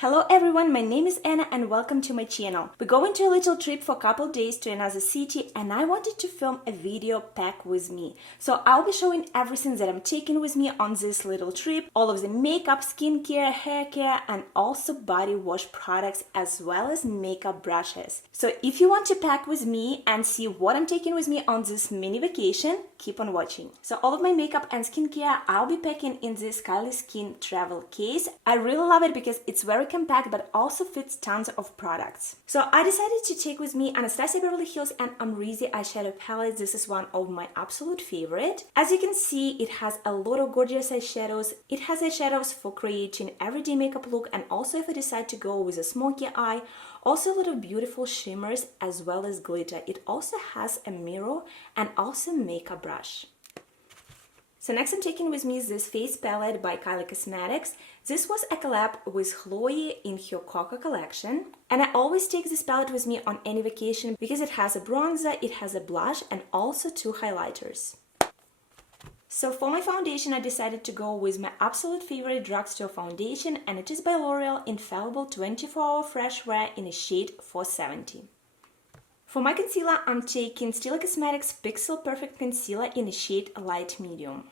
Hello everyone, my name is Anna and welcome to my channel. We're going to a little trip for a couple days to another city and I wanted to film a video pack with me. So I'll be showing everything that I'm taking with me on this little trip, all of the makeup, skincare, hair care and also body wash products as well as makeup brushes. So if you want to pack with me and see what I'm taking with me on this mini vacation, keep on watching. So all of my makeup and skincare I'll be packing in this Kylie Skin travel case. I really love it because it's very compact but also fits tons of products. So I decided to take with me Anastasia Beverly Hills and Amrezy eyeshadow palette. This is one of my absolute favorite. As you can see, it has a lot of gorgeous eyeshadows. It has eyeshadows for creating everyday makeup look and also if I decide to go with a smoky eye, also a lot of beautiful shimmers as well as glitter. It also has a mirror and also makeup brush. So next I'm taking with me this face palette by Kylie Cosmetics. This was a collab with Chloe in her Coco collection. And I always take this palette with me on any vacation because it has a bronzer, it has a blush and also two highlighters. So for my foundation I decided to go with my absolute favorite drugstore foundation and it is by L'Oreal Infallible 24-Hour Fresh Wear in a shade 470. For my concealer I'm taking Stila Cosmetics Pixel Perfect Concealer in a shade Light Medium.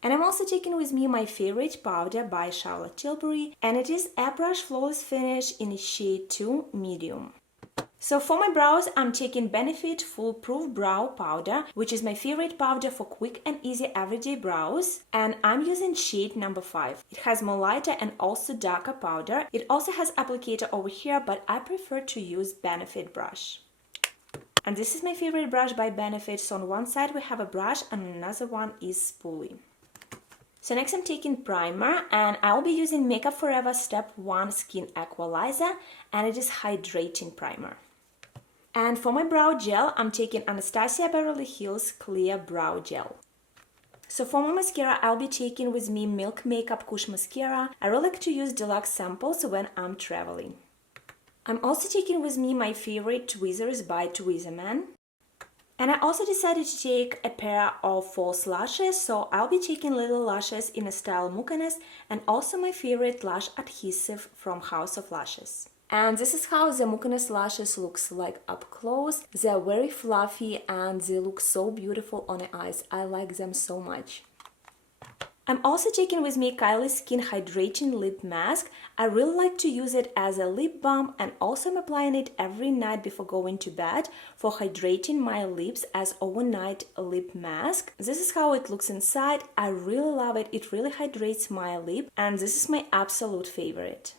And I'm also taking with me my favorite powder by Charlotte Tilbury and it is Airbrush Flawless Finish in a shade 2 Medium. So for my brows I'm taking Benefit Foolproof Brow Powder, which is my favorite powder for quick and easy everyday brows, and I'm using shade number 5. It has more lighter and also darker powder. It also has applicator over here, but I prefer to use Benefit brush. And this is my favorite brush by Benefit. So on one side we have a brush and another one is spoolie. So next I'm taking primer and I'll be using Makeup Forever Step 1 Skin Equalizer and it is hydrating primer. And for my brow gel I'm taking Anastasia Beverly Hills Clear Brow Gel. So for my mascara I'll be taking with me Milk Makeup Kush Mascara. I really like to use deluxe samples when I'm traveling. I'm also taking with me my favorite tweezers by Tweezerman. And I also decided to take a pair of false lashes, so I'll be taking Little Lashes in a style Mucinous and also my favorite lash adhesive from House of Lashes. And this is how the Mucinous lashes looks like up close. They're very fluffy and they look so beautiful on the eyes. I like them so much. I'm also taking with me Kylie Skin Hydrating Lip Mask. I really like to use it as a lip balm and also I'm applying it every night before going to bed for hydrating my lips as overnight lip mask. This is how it looks inside. I really love it. It really hydrates my lip and this is my absolute favorite.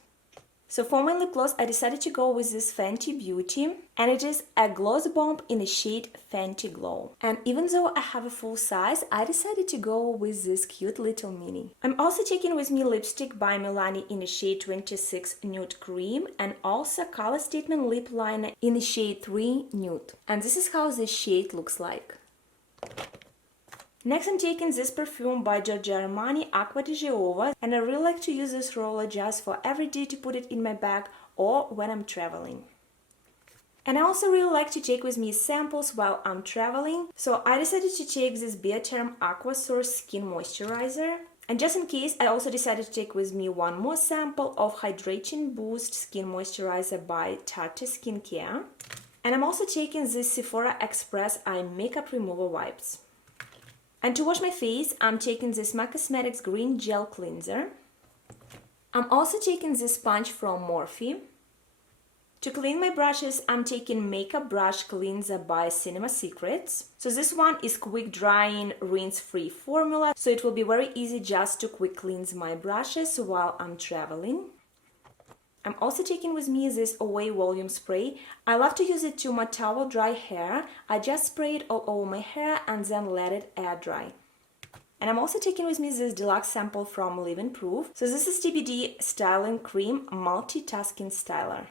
So for my lip gloss, I decided to go with this Fenty Beauty and it is a gloss bomb in the shade Fenty Glow. And even though I have a full size, I decided to go with this cute little mini. I'm also taking with me lipstick by Milani in the shade 26 Nude Cream and also Color Statement Lip Liner in the shade 3 Nude. And this is how this shade looks like. Next I'm taking this perfume by Giorgio Armani Acqua di Giova and I really like to use this roller just for every day to put it in my bag or when I'm traveling. And I also really like to take with me samples while I'm traveling, so I decided to take this Biotherm Aqua Source Skin Moisturizer. And just in case, I also decided to take with me one more sample of Hydration Boost Skin Moisturizer by Tarte Skincare. And I'm also taking this Sephora Express Eye Makeup Remover Wipes. And to wash my face, I'm taking this MAC Cosmetics Green Gel Cleanser. I'm also taking this sponge from Morphe. To clean my brushes, I'm taking Makeup Brush Cleanser by Cinema Secrets. So this one is quick drying, rinse-free formula, so it will be very easy just to quick cleanse my brushes while I'm traveling. I'm also taking with me this Away Volume Spray. I love to use it to my towel dry hair. I just spray it all over my hair and then let it air dry. And I'm also taking with me this deluxe sample from Living Proof. So this is TBD Styling Cream Multitasking Styler.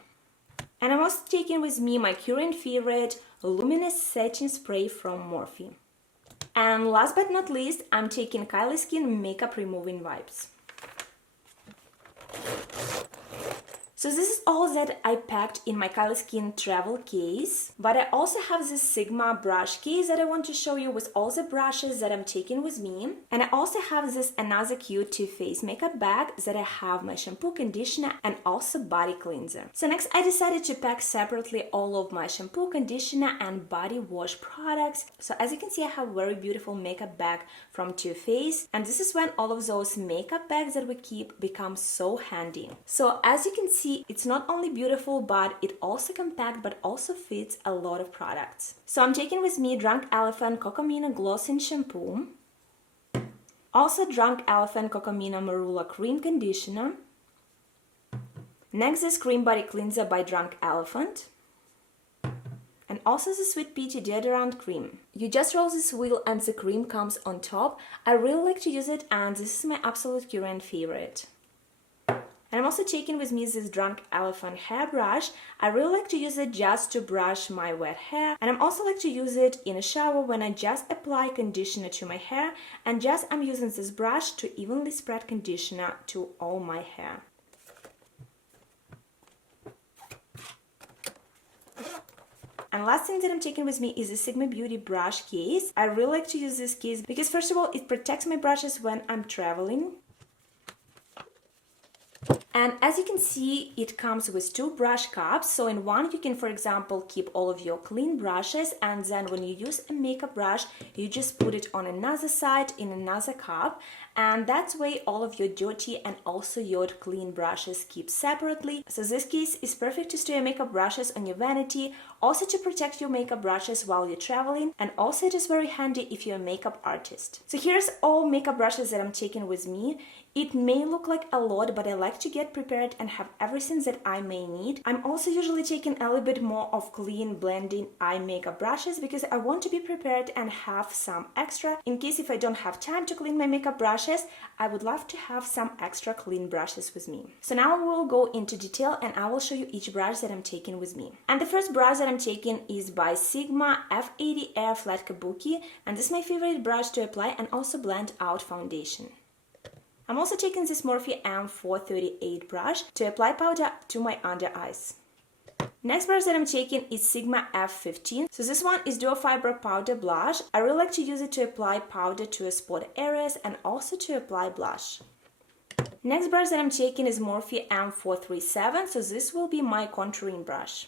And I'm also taking with me my current favorite Luminous Setting Spray from Morphe. And last but not least, I'm taking Kylie Skin Makeup Removing Wipes. So this is all that I packed in my Kylie Skin travel case, but I also have this Sigma brush case that I want to show you with all the brushes that I'm taking with me. And I also have this another cute Too Faced makeup bag that I have my shampoo, conditioner, and also body cleanser. So next I decided to pack separately all of my shampoo, conditioner, and body wash products. So as you can see, I have a very beautiful makeup bag from Too Faced, and this is when all of those makeup bags that we keep become so handy. So as you can see, it's not only beautiful, but it also compact, but also fits a lot of products. So I'm taking with me Drunk Elephant Cocomino Glossing Shampoo, also Drunk Elephant Cocomino Marula Cream Conditioner. Next is Cream Body Cleanser by Drunk Elephant. And also the Sweet Peachy Deodorant Cream. You just roll this wheel and the cream comes on top. I really like to use it, and this is my absolute current favorite. And I'm also taking with me this Drunk Elephant hairbrush. I really like to use it just to brush my wet hair, and I'm also like to use it in a shower when I just apply conditioner to my hair, and just I'm using this brush to evenly spread conditioner to all my hair. And last thing that I'm taking with me is a Sigma Beauty brush case. I really like to use this case because first of all, it protects my brushes when I'm traveling. And as you can see, it comes with two brush cups. So in one, you can, for example, keep all of your clean brushes, and then when you use a makeup brush, you just put it on another side in another cup, and that's way all of your dirty and also your clean brushes keep separately. So this case is perfect to store your makeup brushes on your vanity, also to protect your makeup brushes while you're traveling, and also it is very handy if you're a makeup artist. So here's all makeup brushes that I'm taking with me. It may look like a lot, but I like to get prepared and have everything that I may need. I'm also usually taking a little bit more of clean blending eye makeup brushes because I want to be prepared and have some extra. In case if I don't have time to clean my makeup brushes, I would love to have some extra clean brushes with me. So now we will go into detail and I will show you each brush that I'm taking with me. And the first brush that I'm taking is by Sigma F80 Air Flat Kabuki, and this is my favorite brush to apply and also blend out foundation. I'm also taking this Morphe M438 brush to apply powder to my under eyes. Next brush that I'm taking is Sigma F15. So this one is Duo Fiber Powder Blush. I really like to use it to apply powder to spot areas and also to apply blush. Next brush that I'm taking is Morphe M437. So this will be my contouring brush.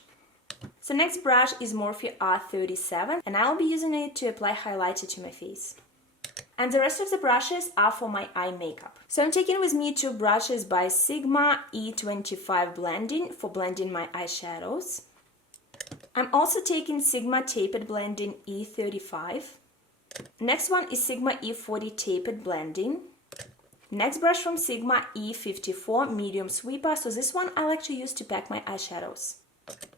So next brush is Morphe R37, and I'll be using it to apply highlighter to my face. And the rest of the brushes are for my eye makeup. So I'm taking with me two brushes by Sigma E25 Blending for blending my eyeshadows. I'm also taking Sigma Tapered Blending E35. Next one is Sigma E40 Tapered Blending. Next brush from Sigma E54 Medium Sweeper. So this one I like to use to pack my eyeshadows.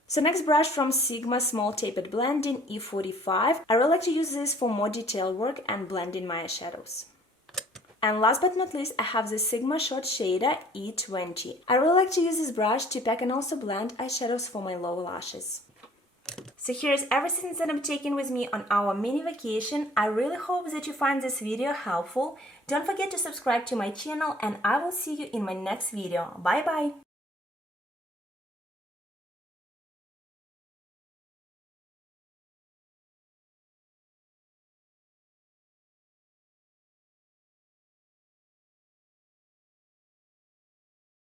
So next brush from Sigma Small Tapered Blending E45. I really like to use this for more detail work and blending my eyeshadows. And last but not least, I have the Sigma Short Shader E20. I really like to use this brush to pack and also blend eyeshadows for my lower lashes. So here's everything that I'm taking with me on our mini vacation. I really hope that you find this video helpful. Don't forget to subscribe to my channel, and I will see you in my next video. Bye bye!